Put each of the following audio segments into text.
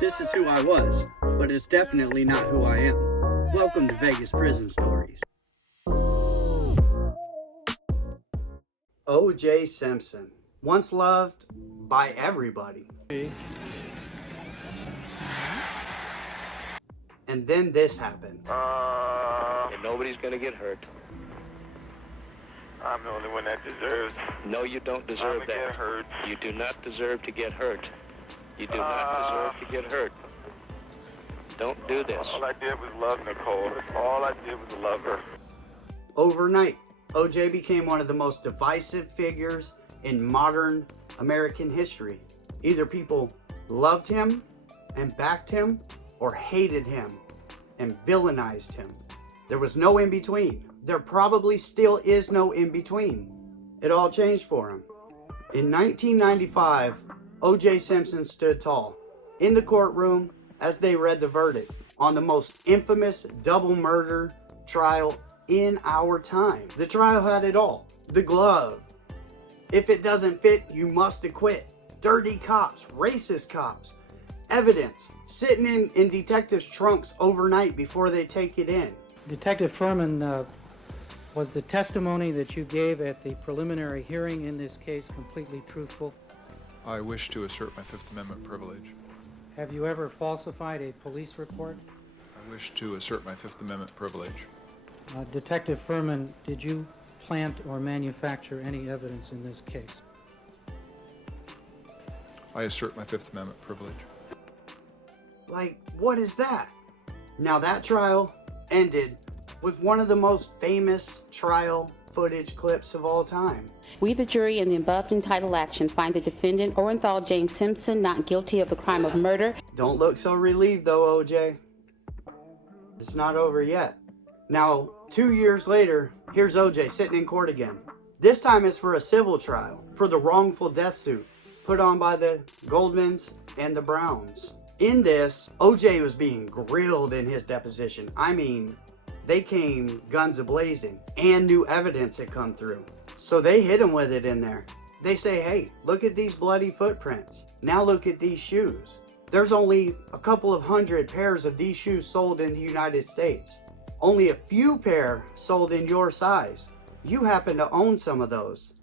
This is who I was, but it's definitely not who I am. Welcome to Vegas Prison Stories. OJ Simpson, once loved by everybody. And then this happened. And nobody's gonna get hurt. I'm the only one that deserves. No, you don't deserve that. Get hurt. You do not deserve to get hurt. You do not deserve to get hurt. Don't do this. All I did was love Nicole. All I did was love her. Overnight, OJ became one of the most divisive figures in modern American history. Either people loved him and backed him, or hated him and villainized him. There was no in between. There probably still is no in between. It all changed for him. In 1995, OJ Simpson stood tall in the courtroom as they read the verdict on the most infamous double murder trial in our time. The trial had it all. The glove. If it doesn't fit, you must acquit. Dirty cops, racist cops. Evidence sitting in detectives' trunks overnight before they take it in. Detective Furman, was the testimony that you gave at the preliminary hearing in this case completely truthful? I wish to assert my Fifth Amendment privilege. Have you ever falsified a police report? I wish to assert my Fifth Amendment privilege. Detective Furman, did you plant or manufacture any evidence in this case? I assert my Fifth Amendment privilege. Like, what is that? Now that trial ended with one of the most famous trial footage clips of all time. We, the jury, in the above entitled action, find the defendant, Orenthal James Simpson, not guilty of the crime of murder. Don't look so relieved though, OJ. It's not over yet. Now, 2 years later, here's OJ sitting in court again. This time it's for a civil trial for the wrongful death suit put on by the Goldmans and the Browns. In this, OJ was being grilled in his deposition. I mean, they came guns a-blazing and new evidence had come through. So they hit him with it in there. They say, hey, look at these bloody footprints. Now look at these shoes. There's only a couple of hundred pairs of these shoes sold in the United States. Only a few pair sold in your size. You happen to own some of those.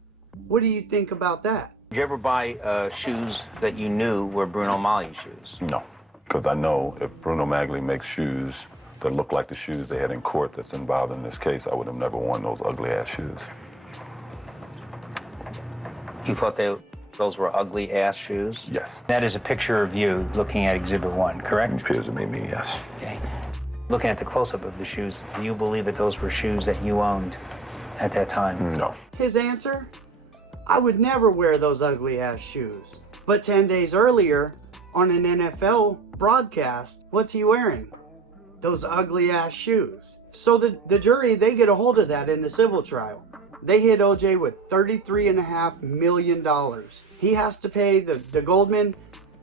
What do you think about that? Did you ever buy shoes that you knew were Bruno Magli shoes? No, because I know if Bruno Magli makes shoes that look like the shoes they had in court that's involved in this case, I would have never worn those ugly-ass shoes. You thought those were ugly-ass shoes? Yes. That is a picture of you looking at Exhibit 1, correct? It appears to be me, yes. Okay. Looking at the close-up of the shoes, do you believe that those were shoes that you owned at that time? No. His answer? I would never wear those ugly ass shoes. But 10 days earlier, on an NFL broadcast, what's he wearing? Those ugly ass shoes. So the jury, they get a hold of that in the civil trial. They hit OJ with $33.5 million. He has to pay the Goldman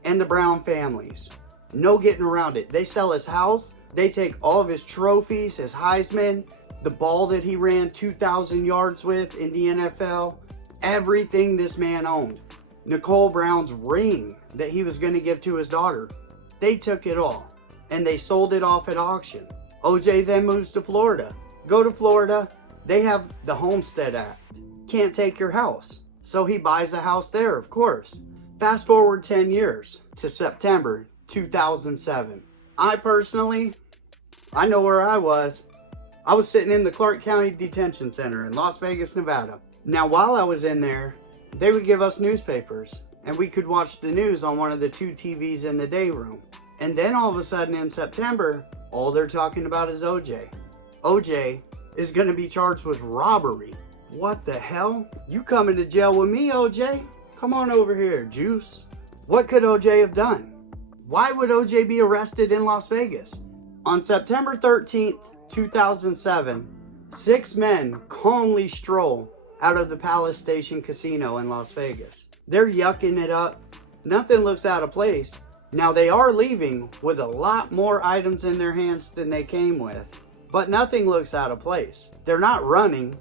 and the Brown families. No getting around it. They sell his house. They take all of his trophies, his Heisman, the ball that he ran 2,000 yards with in the NFL. Everything this man owned. Nicole Brown's ring that he was going to give to his daughter. They took it all and they sold it off at auction. OJ then moves to Florida. Go to Florida, they have the Homestead Act. Can't take your house. So he buys a house there, of course. Fast forward 10 years to September 2007. I know where I was. I was sitting in the Clark County Detention Center in Las Vegas, Nevada. Now, while I was in there, they would give us newspapers, and we could watch the news on one of the two TVs in the day room. And then all of a sudden in September, all they're talking about is OJ. OJ is going to be charged with robbery. What the hell? You coming to jail with me, OJ? Come on over here, Juice. What could OJ have done? Why would OJ be arrested in Las Vegas? On September 13th, 2007, 6 men calmly stroll out of the Palace Station Casino in Las Vegas. They're yucking it up. Nothing looks out of place. Now they are leaving with a lot more items in their hands than they came with, but nothing looks out of place. They're not running.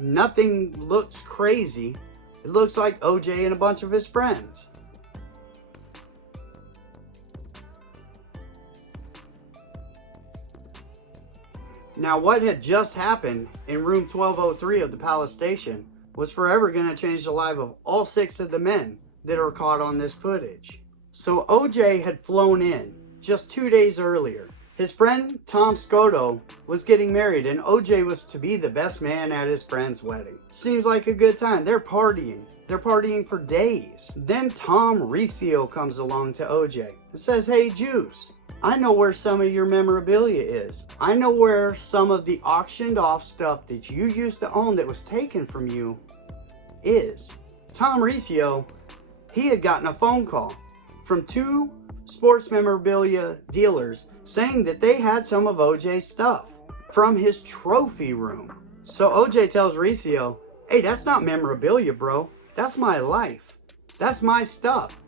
Nothing looks crazy. It looks like OJ and a bunch of his friends. Now, what had just happened in room 1203 of the Palace Station was forever going to change the life of all 6 of the men that are caught on this footage. So OJ had flown in just 2 days earlier. His friend Tom Scotto was getting married, and OJ was to be the best man at his friend's wedding. Seems like a good time. They're partying. They're partying for days. Then Tom Riccio comes along to OJ and says, "Hey, Juice, I know where some of your memorabilia is. I know where some of the auctioned off stuff that you used to own that was taken from you is." Tom Riccio, he had gotten a phone call from 2 sports memorabilia dealers saying that they had some of OJ's stuff from his trophy room. So OJ tells Riccio, "Hey, that's not memorabilia, bro. That's my life. That's my stuff.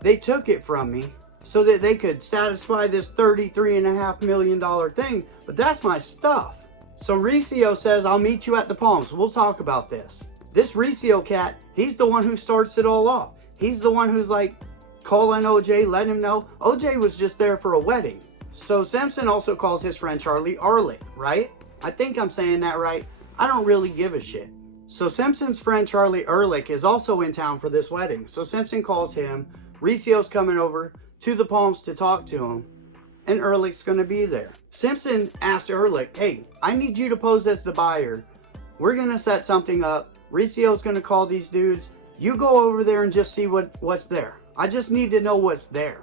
They took it from me so that they could satisfy this $33.5 million thing, but that's my stuff." So Riccio says, "I'll meet you at the Palms. We'll talk about this." This Riccio cat, he's the one who starts it all off. He's the one who's like calling OJ, letting him know OJ was just there for a wedding. So Simpson also calls his friend Charlie Ehrlich, right? I think I'm saying that right. I don't really give a shit. So Simpson's friend Charlie Ehrlich is also in town for this wedding. So Simpson calls him. Riccio's coming over to the Palms to talk to him, and Ehrlich's going to be there. Simpson asks Ehrlich, "Hey, I need you to pose as the buyer. We're going to set something up. Riccio's going to call these dudes. You go over there and just see what's there. I just need to know what's there."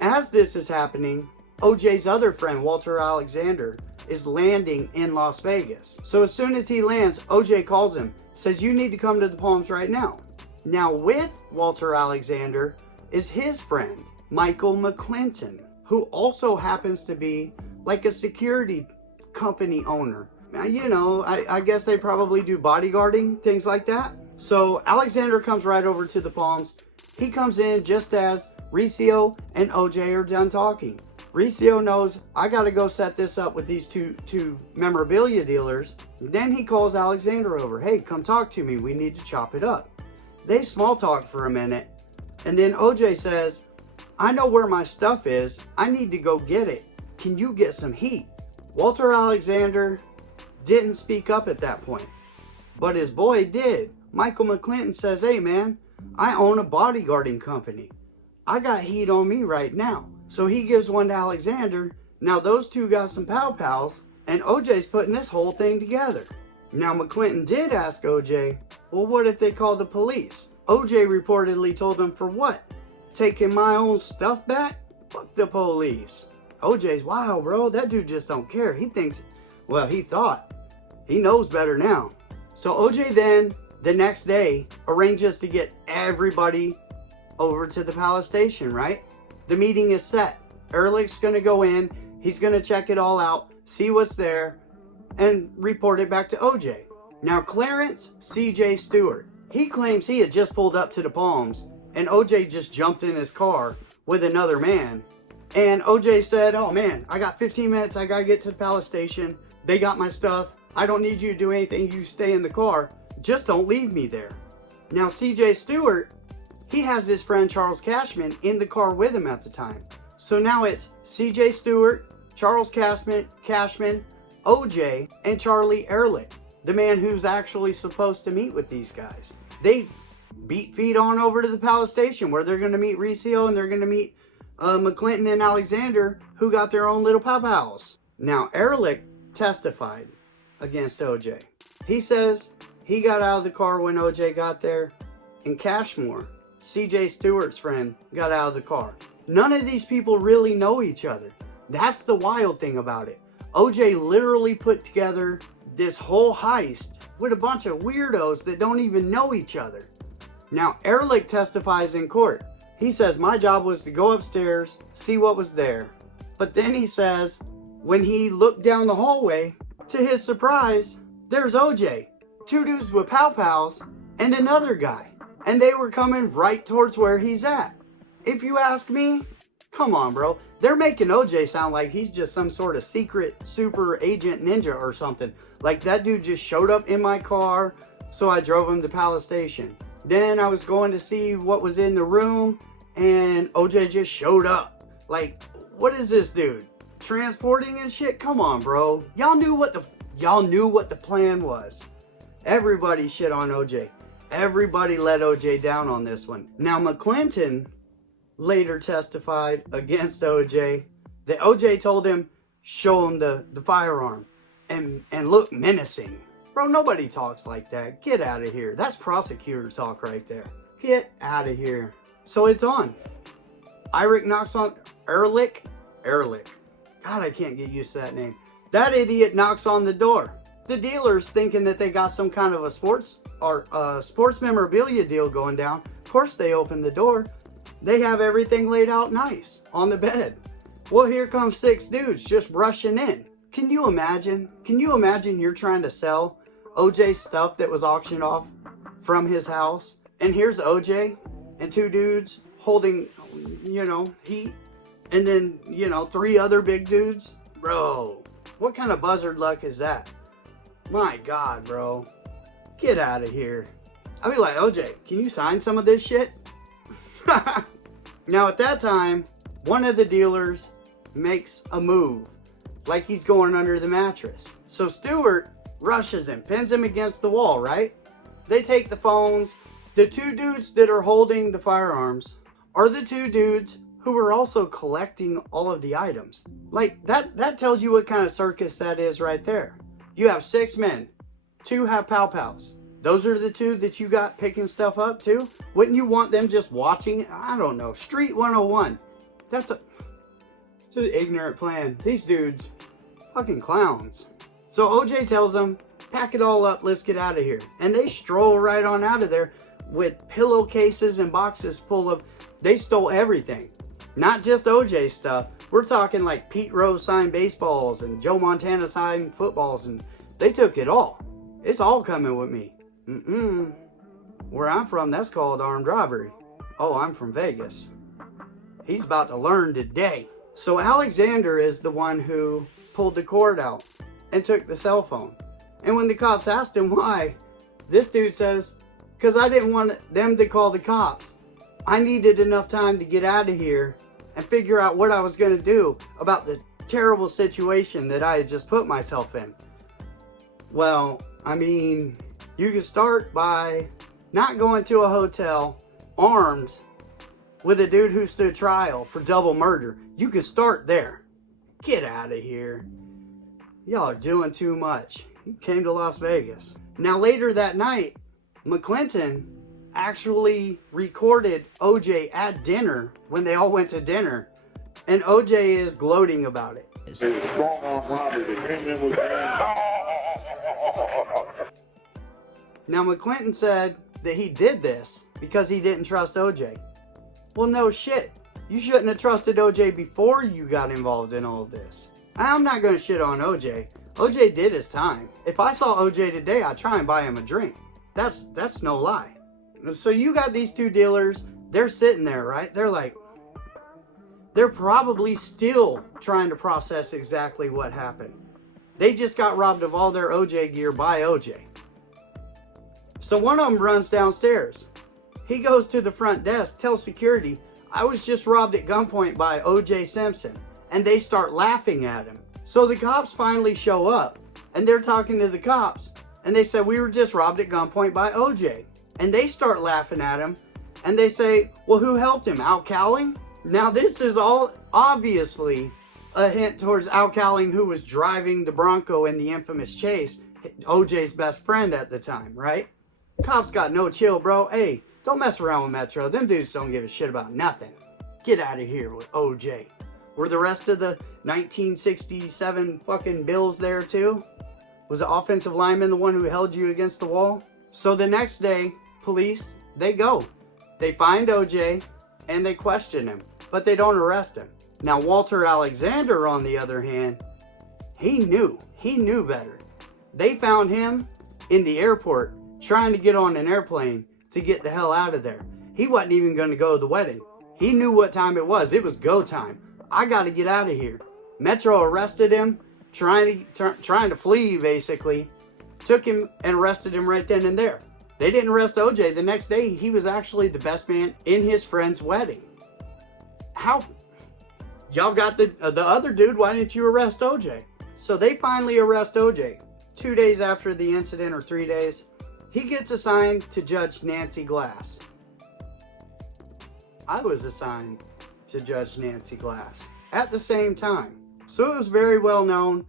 As this is happening, OJ's other friend, Walter Alexander, is landing in Las Vegas. So as soon as he lands, OJ calls him, says, "You need to come to the Palms right now." Now with Walter Alexander is his friend, Michael McClinton, who also happens to be like a security company owner. You know, I guess they probably do bodyguarding, things like that. So Alexander comes right over to the Palms. He comes in just as Riccio and OJ are done talking. Riccio knows, I got to go set this up with these two memorabilia dealers. Then he calls Alexander over. "Hey, come talk to me. We need to chop it up." They small talk for a minute. And then OJ says, "I know where my stuff is. I need to go get it. Can you get some heat?" Walter Alexander didn't speak up at that point, but his boy did. Michael McClinton says, "Hey man, I own a bodyguarding company. I got heat on me right now." So he gives one to Alexander. Now those two got some pals, and OJ's putting this whole thing together. Now McClinton did ask OJ, "Well, what if they called the police?" OJ reportedly told him, "For what? Taking my own stuff back? Fuck the police." OJ's wild, bro. That dude just don't care. He thinks, well, he thought. He knows better now. So OJ then, the next day, arranges to get everybody over to the Palace Station, right? The meeting is set. Ehrlich's going to go in. He's going to check it all out, see what's there, and report it back to OJ. Now, Clarence C.J. Stewart, he claims he had just pulled up to the Palms, and OJ just jumped in his car with another man. And OJ said, "Oh man, I got 15 minutes. I got to get to the Palace Station. They got my stuff. I don't need you to do anything. You stay in the car. Just don't leave me there." Now, C.J. Stewart, he has his friend Charles Cashman in the car with him at the time. So now it's C.J. Stewart, Charles Cashman, OJ, and Charlie Ehrlich, the man who's actually supposed to meet with these guys. They beat feet on over to the Palace Station where they're going to meet Riccio and they're going to meet McClinton and Alexander, who got their own little pals. Now, Ehrlich testified against OJ. He says he got out of the car when OJ got there, and Cashmore, C.J. Stewart's friend, got out of the car. None of these people really know each other. That's the wild thing about it. OJ literally put together this whole heist with a bunch of weirdos that don't even know each other. Now, Ehrlich testifies in court. He says, "My job was to go upstairs, see what was there." But then he says, when he looked down the hallway, to his surprise, there's OJ, 2 dudes with pals, and another guy. And they were coming right towards where he's at. If you ask me, come on, bro. They're making OJ sound like he's just some sort of secret super agent ninja or something. Like that dude just showed up in my car, so I drove him to Palace Station. Then I was going to see what was in the room, and OJ just showed up. Like, what is this dude? transporting and shit. Come on, bro. Y'all knew what the plan was. Everybody shit on OJ. Everybody let OJ down on this one. Now, McClinton later testified against OJ that OJ told him, show him the firearm and look menacing. Bro, nobody talks like that. Get out of here. That's prosecutor talk right there. Get out of here. So it's on. Ehrlich knocks on... Ehrlich. God, I can't get used to that name. That idiot knocks on the door. The dealer's thinking that they got some kind of a sports memorabilia deal going down. Of course they open the door. They have everything laid out nice on the bed. Well, here comes 6 dudes just rushing in. Can you imagine? Can you imagine you're trying to sell OJ stuff that was auctioned off from his house? And here's OJ and 2 dudes holding, heat. And then, 3 other big dudes. Bro, what kind of buzzard luck is that? My God, bro. Get out of here. I'd be like, OJ, can you sign some of this shit? Now, at that time, one of the dealers makes a move. Like he's going under the mattress. So Stewart rushes him, pins him against the wall, right? They take the phones. The 2 dudes that are holding the firearms are the 2 dudes who are also collecting all of the items. Like, that tells you what kind of circus that is right there. You have 6 men. 2 have pow-pows. Those are the 2 that you got picking stuff up too? Wouldn't you want them just watching? I don't know. Street 101. It's an ignorant plan. These dudes, fucking clowns. So OJ tells them, pack it all up, let's get out of here. And they stroll right on out of there with pillowcases and boxes full of, they stole everything. Not just OJ stuff. We're talking like Pete Rose signed baseballs and Joe Montana signed footballs, and they took it all. It's all coming with me. Where I'm from, that's called armed robbery. Oh, I'm from Vegas. He's about to learn today. So Alexander is the one who pulled the cord out and took the cell phone. And when the cops asked him why, this dude says, because I didn't want them to call the cops. I needed enough time to get out of here and figure out what I was going to do about the terrible situation that I had just put myself in. Well, I mean, you can start by not going to a hotel armed with a dude who stood trial for double murder. You can start there. Get out of here. Y'all are doing too much. You came to Las Vegas. Now later that night, McClinton actually recorded OJ at dinner when they all went to dinner. And OJ is gloating about it. Now McClinton said that he did this because he didn't trust OJ. Well, no shit. You shouldn't have trusted OJ before you got involved in all of this. I'm not going to shit on OJ. OJ did his time. If I saw OJ today, I'd try and buy him a drink. That's no lie. So you got these 2 dealers. They're sitting there, right? They're probably still trying to process exactly what happened. They just got robbed of all their OJ gear by OJ. So one of them runs downstairs. He goes to the front desk, tells security, I was just robbed at gunpoint by OJ Simpson. And they start laughing at him. So the cops finally show up. And they're talking to the cops. And they say, we were just robbed at gunpoint by OJ. And they start laughing at him. And they say, well, who helped him? Al Cowling? Now this is all obviously a hint towards Al Cowling, who was driving the Bronco in the infamous chase. OJ's best friend at the time, right? Cops got no chill, bro. Hey, don't mess around with Metro. Them dudes don't give a shit about nothing. Get out of here with OJ. Were the rest of the 1967 fucking Bills there too? Was the offensive lineman the one who held you against the wall? So the next day, police, they go. They find OJ and they question him, but they don't arrest him. Now Walter Alexander, on the other hand, he knew better. They found him in the airport trying to get on an airplane to get the hell out of there. He wasn't even going to go to the wedding. He knew what time it was. It was go time. I got to get out of here. Metro arrested him, trying to flee, basically. Took him and arrested him right then and there. They didn't arrest OJ. The next day, he was actually the best man in his friend's wedding. How y'all got the other dude, why didn't you arrest OJ? So they finally arrest OJ. 2 days after the incident, or 3 days, he gets assigned to Judge Nancy Glass. I was assigned to Judge Nancy Glass at the same time. So it was very well known.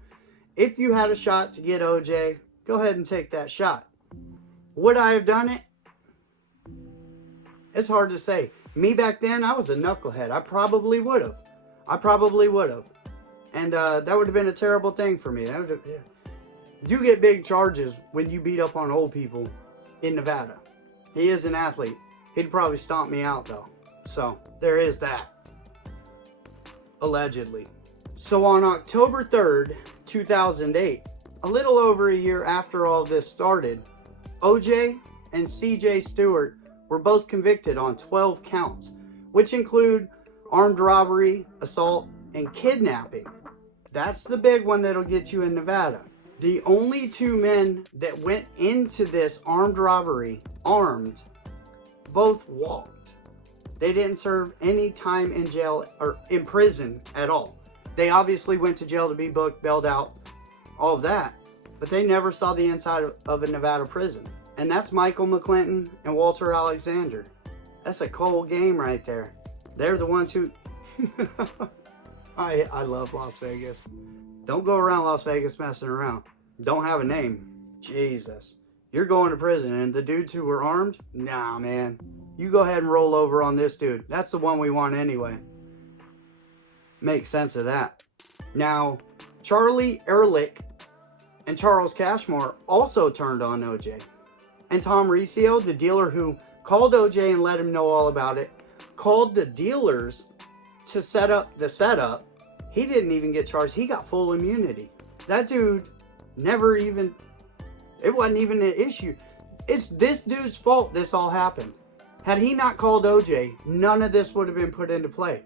If you had a shot to get OJ, go ahead and take that shot. Would I have done it? It's hard to say. Me back then, I was a knucklehead. I probably would have. And that would have been a terrible thing for me. You get big charges when you beat up on old people in Nevada. He is an athlete. He'd probably stomp me out though. So there is that. Allegedly. So on October 3rd, 2008, a little over a year after all this started, OJ and CJ Stewart were both convicted on 12 counts, which include armed robbery, assault, and kidnapping. That's the big one that'll get you in Nevada. The only two men that went into this armed robbery armed both walked. They didn't serve any time in jail or in prison at all. They obviously went to jail to be booked, bailed out, all of that, but they never saw the inside of a Nevada prison. And that's Michael McClinton and Walter Alexander. That's a cold game right there. They're the ones who... I love Las Vegas. Don't go around Las Vegas messing around. Don't have a name. Jesus. You're going to prison, and the dudes who were armed? Nah, man. You go ahead and roll over on this dude. That's the one we want anyway. Make sense of that. Now, Charlie Ehrlich and Charles Cashmore also turned on OJ. And Tom Riccio, the dealer who called OJ and let him know all about it, called the dealers to set up the setup. He didn't even get charged. He got full immunity. That dude never even... It wasn't even an issue. It's this dude's fault this all happened. Had he not called OJ, none of this would have been put into play.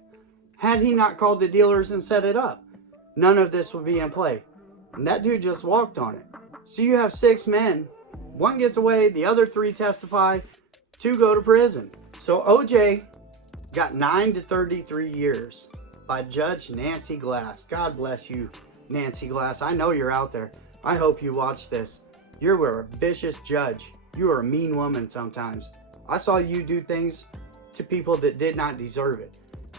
Had he not called the dealers and set it up, none of this would be in play. And that dude just walked on it. So you have 6 men. 1 gets away, the other 3 testify, 2 go to prison. So OJ got 9 to 33 years by Judge Nancy Glass. God bless you, Nancy Glass. I know you're out there. I hope you watch this. You were a vicious judge. You were a mean woman sometimes. I saw you do things to people that did not deserve it.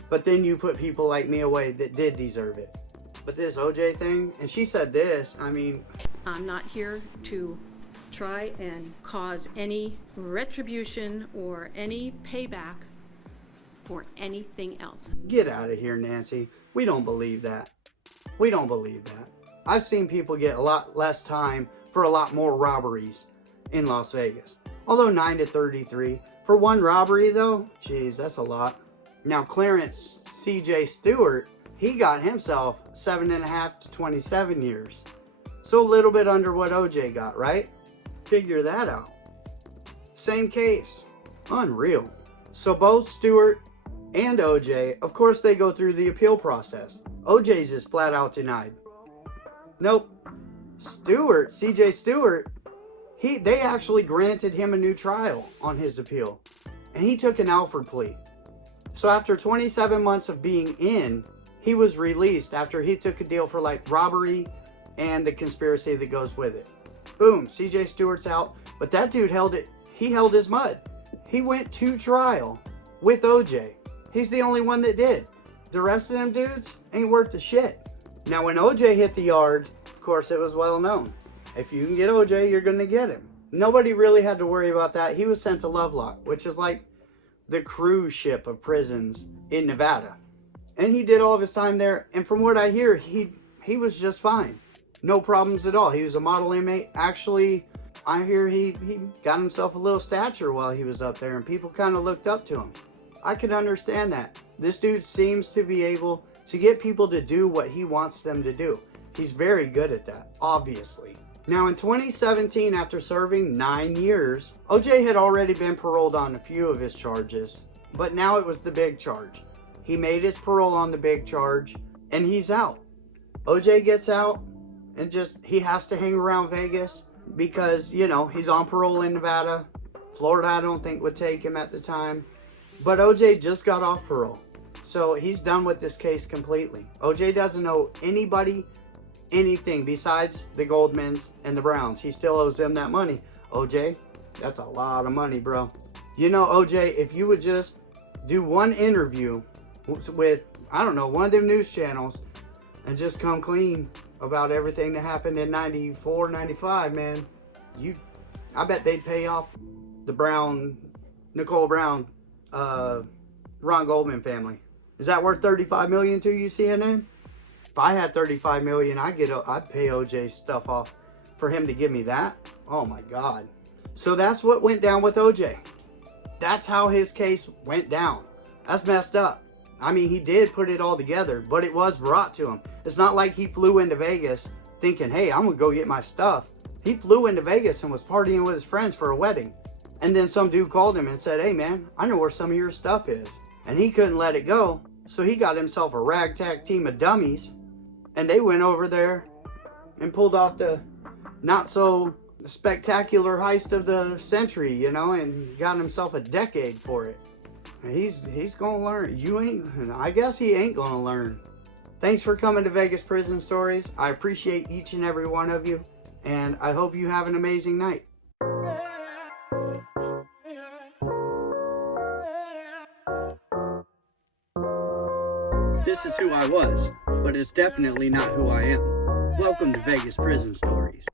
But then you put people like me away that did deserve it. But this OJ thing, and she said this, I mean... I'm not here to try and cause any retribution or any payback for anything else. Get out of here, Nancy. We don't believe that. We don't believe that. I've seen people get a lot less time for a lot more robberies in Las Vegas. Although 9 to 33. For 1 robbery though, geez, that's a lot. Now Clarence CJ Stewart, he got himself 7.5 to 27 years. So a little bit under what OJ got, right? Figure that out. Same case. Unreal. So both Stewart and OJ, of course they go through the appeal process. OJ's is flat out denied. Nope. Stewart, CJ Stewart, they actually granted him a new trial on his appeal. And he took an Alford plea. So after 27 months of being in, he was released after he took a deal for like robbery and the conspiracy that goes with it. Boom, CJ Stewart's out. But that dude he held his mud. He went to trial with OJ. He's the only one that did. The rest of them dudes ain't worth the shit. Now when OJ hit the yard, of course it was well known. If you can get OJ, you're going to get him. Nobody really had to worry about that. He was sent to Lovelock, which is like the cruise ship of prisons in Nevada. And he did all of his time there. And from what I hear, he was just fine. No problems at all. He was a model inmate. Actually, I hear he got himself a little stature while he was up there. And people kind of looked up to him. I can understand that. This dude seems to be able to get people to do what he wants them to do. He's very good at that, obviously. Now in 2017, after serving 9 years, OJ had already been paroled on a few of his charges, but now it was the big charge. He made his parole on the big charge, and he's out. OJ gets out, and he has to hang around Vegas because, you know, he's on parole in Nevada. Florida, I don't think would take him at the time. But OJ just got off parole. So he's done with this case completely. OJ doesn't owe anybody anything besides the Goldmans and the Browns. He still owes them that money. OJ, that's a lot of money, bro. You know, OJ, if you would just do one interview with, I don't know, one of them news channels and just come clean about everything that happened in 94, 95, man, I bet they'd pay off the Nicole Brown, Ron Goldman family. Is that worth $35 million to you, CNN? If I had $35 million, I'd pay OJ's stuff off for him to give me that. Oh my God. So that's what went down with OJ. That's how his case went down. That's messed up. I mean, he did put it all together, but it was brought to him. It's not like he flew into Vegas thinking, hey, I'm gonna go get my stuff. He flew into Vegas and was partying with his friends for a wedding. And then some dude called him and said, hey man, I know where some of your stuff is. And he couldn't let it go. So he got himself a ragtag team of dummies. And they went over there and pulled off the not so spectacular heist of the century, you know, and got himself a decade for it. And he's gonna learn. I guess he ain't gonna learn. Thanks for coming to Vegas Prison Stories. I appreciate each and every one of you. And I hope you have an amazing night. This is who I was, but it's definitely not who I am. Welcome to Vegas Prison Stories.